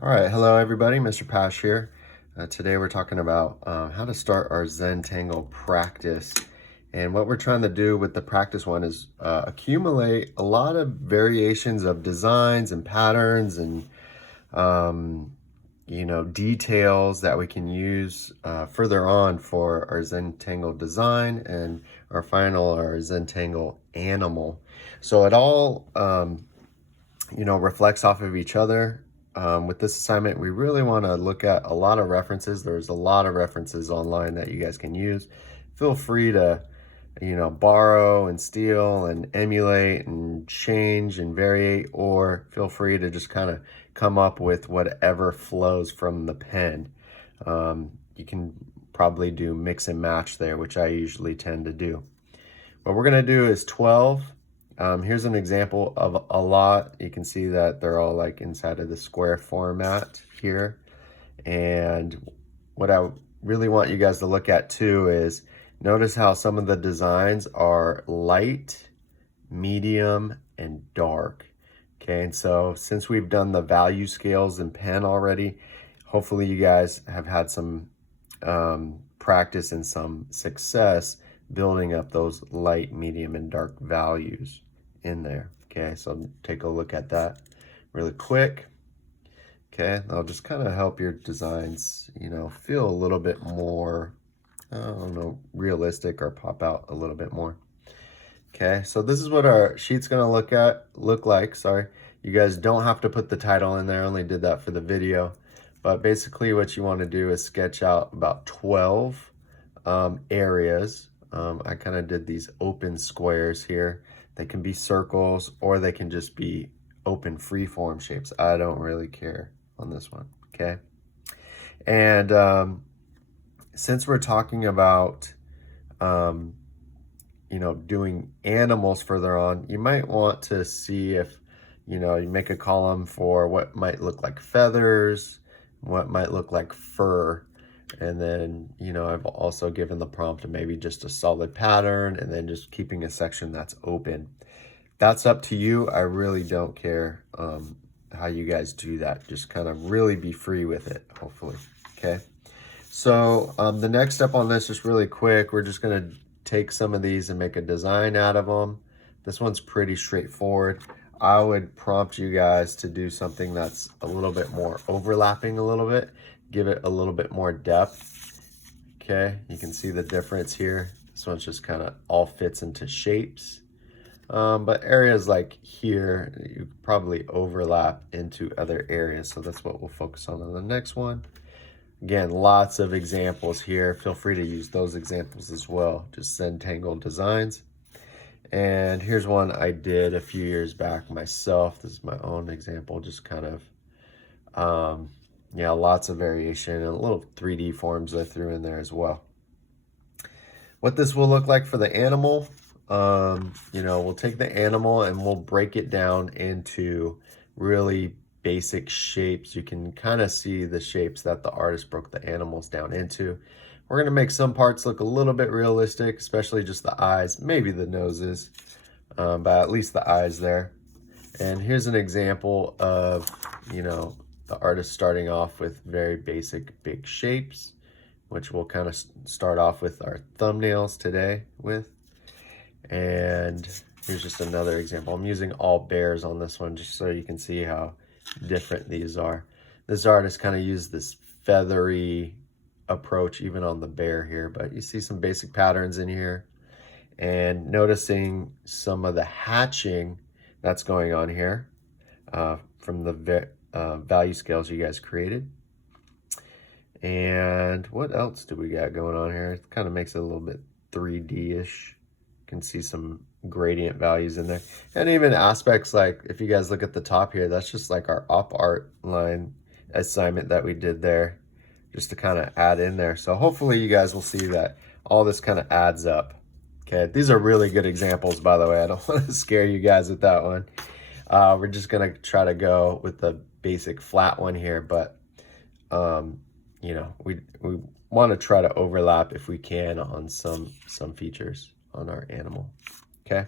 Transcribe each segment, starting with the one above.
All right, hello everybody, Mr. Pash here. Today we're talking about how to start our Zentangle practice. And what we're trying to do with the practice one is accumulate a lot of variations of designs and patterns and details that we can use further on for our Zentangle design and our Zentangle animal. So it all reflects off of each other. With this assignment, we really want to look at a lot of references. There's a lot of references online that you guys can use. Feel free to, borrow and steal and emulate and change and variate, or feel free to just kind of come up with whatever flows from the pen. You can probably do mix and match there, which I usually tend to do. What we're going to do is 12. Here's an example of a lot. You can see that they're all like inside of the square format here. And what I really want you guys to look at too is notice how some of the designs are light, medium, and dark. Okay, and so since we've done the value scales in pen already, hopefully you guys have had some practice and some success building up those light, medium, and dark values in there. Okay, so take a look at that really quick. Okay, that'll just kind of help your designs, feel a little bit more, I don't know, realistic or pop out a little bit more. Okay, so this is what our sheet's gonna look like. Sorry, you guys don't have to put the title in there. I only did that for the video. But basically what you want to do is sketch out about 12 areas. I kind of did these open squares here. They can be circles or they can just be open freeform shapes. I don't really care on this one, okay? And since we're talking about, doing animals further on, you might want to see if, you make a column for what might look like feathers, what might look like fur. And then, I've also given the prompt to maybe just a solid pattern and then just keeping a section that's open. That's up to you. I really don't care how you guys do that. Just kind of really be free with it, hopefully. Okay. So the next step on this is really quick. We're just going to take some of these and make a design out of them. This one's pretty straightforward. I would prompt you guys to do something that's a little bit more overlapping a little bit. Give it a little bit more depth. Okay, you can see the difference here. This one's just kind of all fits into shapes. But areas like here, you probably overlap into other areas. So that's what we'll focus on the next one. Again, lots of examples here. Feel free to use those examples as well. Just Zentangle designs. And here's one I did a few years back myself. This is my own example, just kind of, lots of variation and little 3D forms I threw in there as well. What this will look like for the animal, we'll take the animal and we'll break it down into really basic shapes. You can kind of see the shapes that the artist broke the animals down into. We're going to make some parts look a little bit realistic, especially just the eyes, maybe the noses, but at least the eyes there. And here's an example of, the artist starting off with very basic big shapes, which we'll kind of start off with our thumbnails today with. And here's just another example. I'm using all bears on this one just so you can see how different these are. This artist kind of used this feathery approach even on the bear here, but you see some basic patterns in here and noticing some of the hatching that's going on here from the value scales you guys created. And what else do we got going on here? It kind of makes it a little bit 3D-ish. You can see some gradient values in there. And even aspects like, if you guys look at the top here, that's just like our op art line assignment that we did there, just to kind of add in there. So hopefully you guys will see that all this kind of adds up. Okay, these are really good examples, by the way. I don't want to scare you guys with that one. We're just going to try to go with the basic flat one here, but we want to try to overlap if we can on some features on our animal. Okay,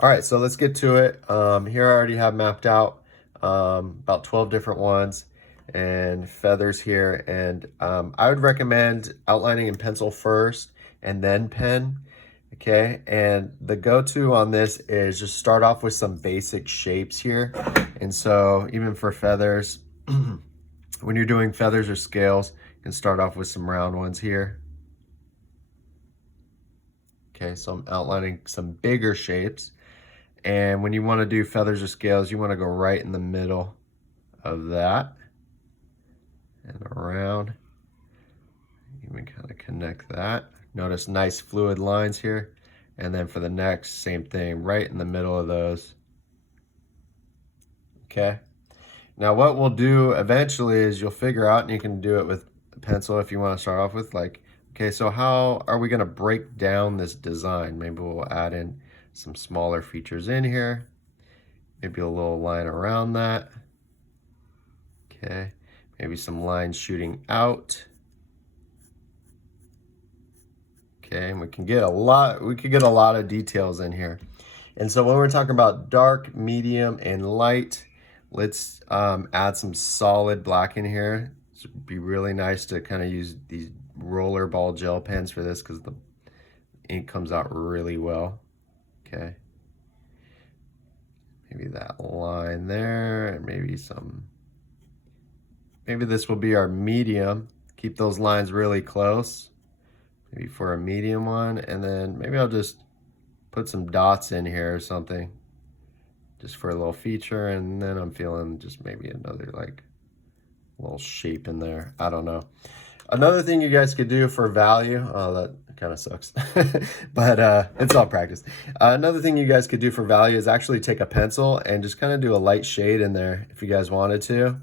all right, so let's get to it. Here I already have mapped out about 12 different ones. and feathers here. And I would recommend outlining in pencil first and then pen. Okay, and the go-to on this is just start off with some basic shapes here. And so even for feathers, when you're doing feathers or scales, you can start off with some round ones here. Okay, so I'm outlining some bigger shapes. And when you want to do feathers or scales, you want to go right in the middle of that and around. Even kind of connect that. Notice nice fluid lines here. And then for the next, same thing, right in the middle of those. Okay. Now what we'll do eventually is you'll figure out, and you can do it with a pencil if you want to start off with, like, okay, so how are we going to break down this design? Maybe we'll add in some smaller features in here. Maybe a little line around that. Okay. Maybe some lines shooting out. Okay, and we can get a lot of details in here. And so when we're talking about dark, medium, and light, let's add some solid black in here. It would be really nice to kind of use these roller ball gel pens for this because the ink comes out really well. Okay. Maybe that line there, and maybe this will be our medium. Keep those lines really close. Maybe for a medium one, and then maybe I'll just put some dots in here or something just for a little feature, and then I'm feeling just maybe another like little shape in there. I don't know. Another thing you guys could do for value, oh, that kind of sucks, but it's all practice. Another thing you guys could do for value is actually take a pencil and just kind of do a light shade in there if you guys wanted to.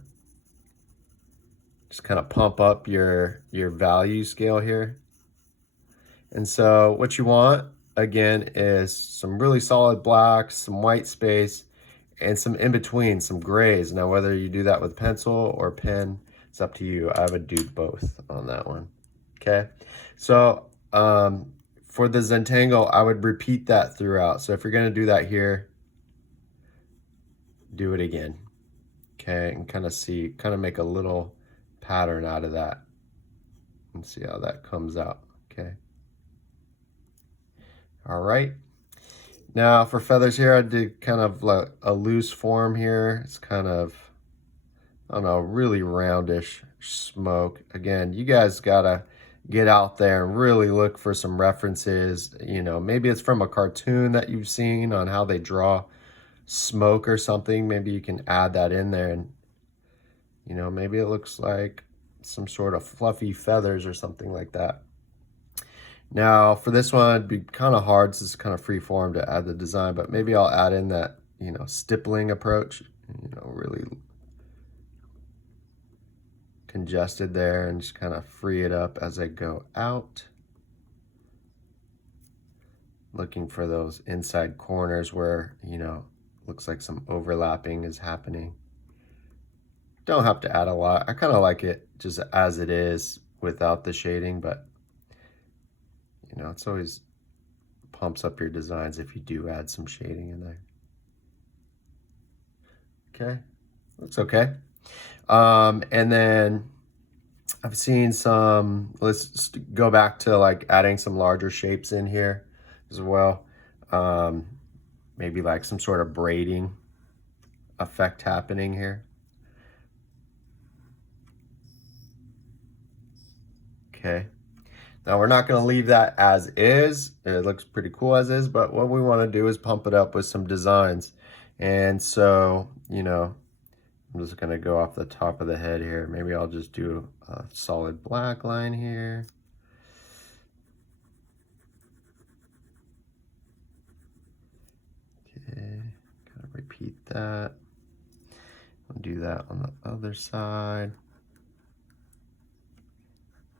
Just kind of pump up your value scale here. And so what you want, again, is some really solid blacks, some white space, and some in between, some grays. Now, whether you do that with pencil or pen, it's up to you. I would do both on that one. Okay. So for the Zentangle, I would repeat that throughout. So if you're going to do that here, do it again. Okay. And kind of make a little pattern out of that and see how that comes out. Okay. All right. Now for feathers here, I did kind of like a loose form here. It's kind of, I don't know, really roundish smoke. Again, you guys gotta get out there and really look for some references. You know, maybe it's from a cartoon that you've seen on how they draw smoke or something. Maybe you can add that in there, and you know, maybe it looks like some sort of fluffy feathers or something like that. Now for this one, it'd be kind of hard, so it's kind of free form to add the design, but maybe I'll add in that, you know, stippling approach, you know, really congested there, and just kind of free it up as I go out. Looking for those inside corners where, you know, looks like some overlapping is happening. Don't have to add a lot. I kind of like it just as it is without the shading, but you know, it's always pumps up your designs if you do add some shading in there. Okay, looks okay. And then I've seen some, let's go back to like adding some larger shapes in here as well. Maybe like some sort of braiding effect happening here. Okay. Now we're not going to leave that as is. It looks pretty cool as is, but what we want to do is pump it up with some designs. And so, you know, I'm just going to go off the top of the head here. Maybe I'll just do a solid black line here. Okay, kind of repeat that. I'll do that on the other side.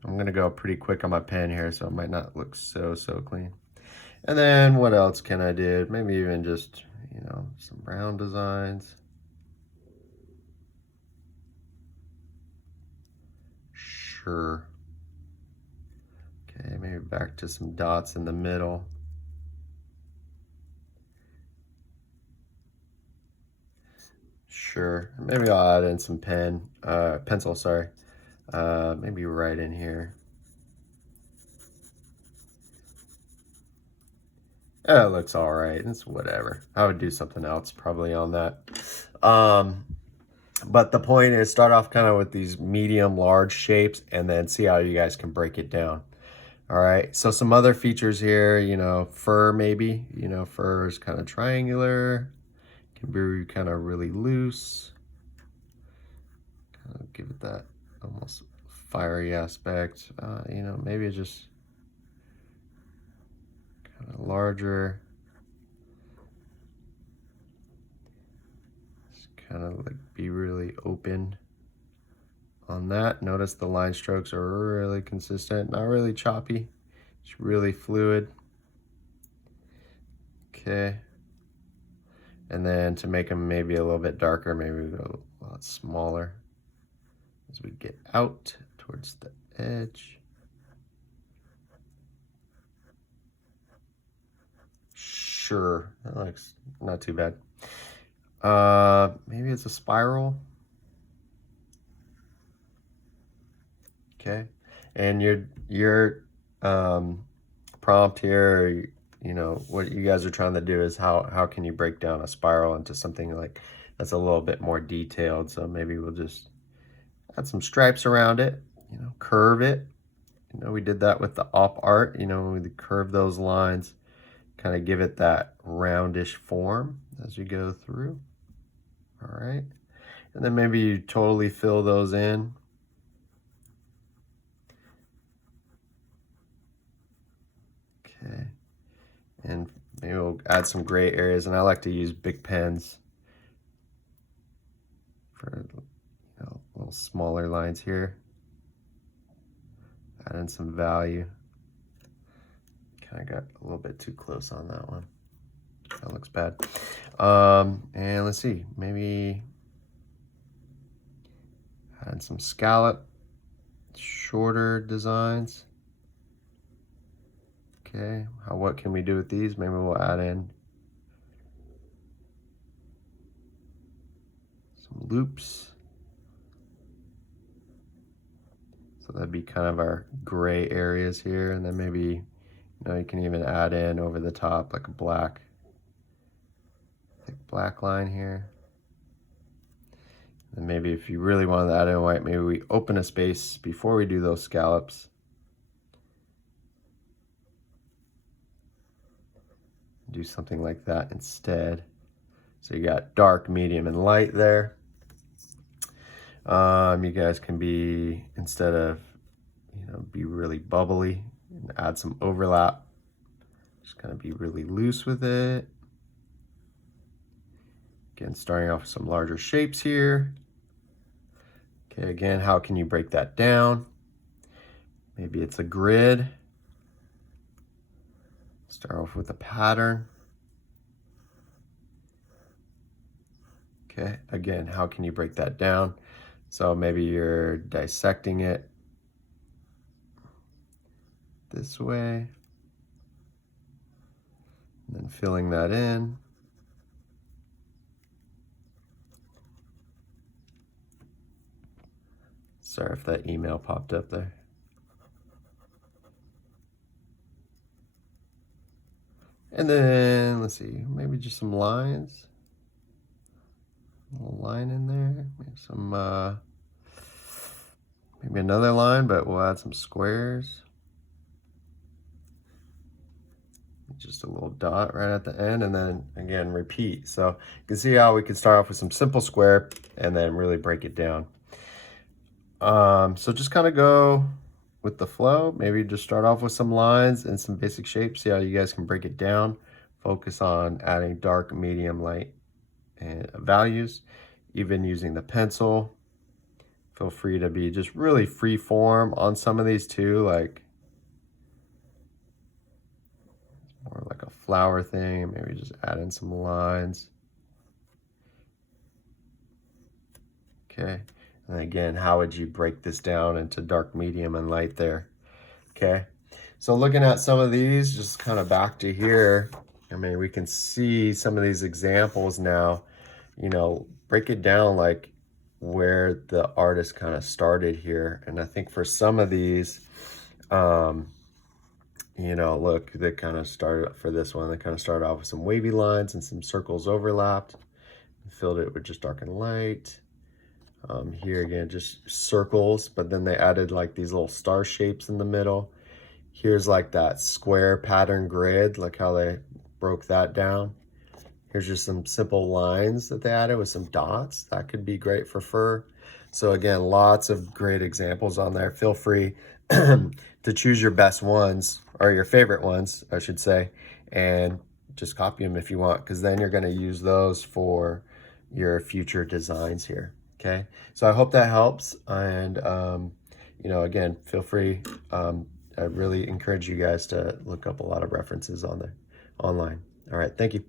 I'm gonna go pretty quick on my pen here, so it might not look so clean. And then what else can I do? Maybe even just, you know, some round designs. Sure. Okay, maybe back to some dots in the middle. Sure. Maybe I'll add in some pencil, sorry. Maybe right in here. Oh, it looks all right. It's whatever. I would do something else probably on that. But the point is start off kind of with these medium, large shapes and then see how you guys can break it down. All right, so some other features here, you know, fur maybe, you know, fur is kind of triangular, can be kind of really loose. Kind of give it that almost fiery aspect. You know, maybe just kind of larger. Just kind of like be really open on that. Notice the line strokes are really consistent, not really choppy, it's really fluid. Okay. And then to make them maybe a little bit darker, maybe we go a lot smaller as we get out towards the edge. Sure, that looks not too bad. Maybe it's a spiral. Okay, and your prompt here, you know, what you guys are trying to do is how can you break down a spiral into something like that's a little bit more detailed. So maybe we'll just add some stripes around it, you know, curve it. You know, we did that with the op art, you know, we curve those lines, kind of give it that roundish form as you go through. All right, and then maybe you totally fill those in. Okay, and maybe we'll add some gray areas, and I like to use big pens for, you know, little smaller lines here. Add in some value. Kind of got a little bit too close on that one. That looks bad. And let's see, maybe add some scallop, shorter designs. Okay, what can we do with these? Maybe we'll add in some loops. So that'd be kind of our gray areas here. And then maybe, you know, you can even add in over the top like a black line here. And maybe if you really wanted to add in white, maybe we open a space before we do those scallops. Do something like that instead. So you got dark, medium, and light there. You guys can be, instead of, you know, be really bubbly and add some overlap, just kind of be really loose with it. Again, starting off with some larger shapes here. Okay, again, how can you break that down? Maybe it's a grid. Start off with a pattern. Okay, again, how can you break that down? So maybe you're dissecting it this way, and then filling that in. Sorry if that email popped up there. And then, let's see, maybe just some lines. A little line in there, maybe some, maybe another line, but we'll add some squares. Just a little dot right at the end, and then again, repeat. So you can see how we can start off with some simple square and then really break it down. So just kind of go with the flow. Maybe just start off with some lines and some basic shapes. See how you guys can break it down. Focus on adding dark, medium, light, and values. Even using the pencil. Feel free to be just really free form on some of these too, like more like a flower thing. Maybe just add in some lines. Okay. And again, how would you break this down into dark, medium, and light there? Okay. So looking at some of these, just kind of back to here, I mean, we can see some of these examples now, you know, break it down like where the artist kind of started here. And I think for some of these, you know, look, they kind of started for this one. They kind of started off with some wavy lines and some circles overlapped. Filled it with just dark and light. Here again, just circles, but then they added like these little star shapes in the middle. Here's like that square pattern grid, like how they broke that down. Here's just some simple lines that they added with some dots. That could be great for fur. So again, lots of great examples on there. Feel free to choose your best ones, or your favorite ones, I should say, and just copy them if you want, because then you're going to use those for your future designs here. Okay, so I hope that helps. And you know, again, feel free. I really encourage you guys to look up a lot of references on there online. All right, thank you.